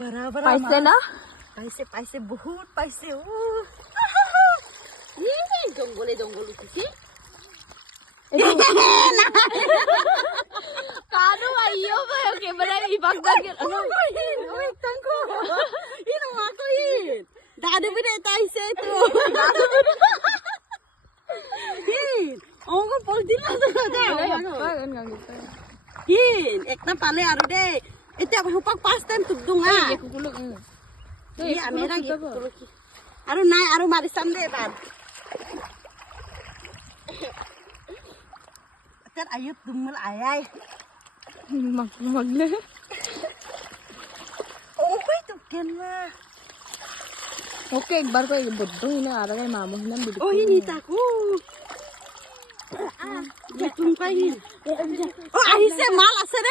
बराबर पाइसे ना पाइसे बहुत पाइसे जंगले उठिছে कानो आइयो भयो केबरा इबाग जागे ओइ तंको इनो माको इन दादु बिरे ताइसे तो इन ओगो पल दिला इन एकटा पाले आरो दे এতিয়া হুপাক 5 টাইম তুক দুঙা এই আমি রাখি আৰু নাই আৰু মাৰি চাম দে এবাৰ তেৰ আয়ু তুমল আয়াই मगले ओए तो केना ओके एक बार को बुद्धू हिने आ रहा है मामू हिने बिल्कुल ओही नीता को तुम कहीं ओ आही से माल আছে रे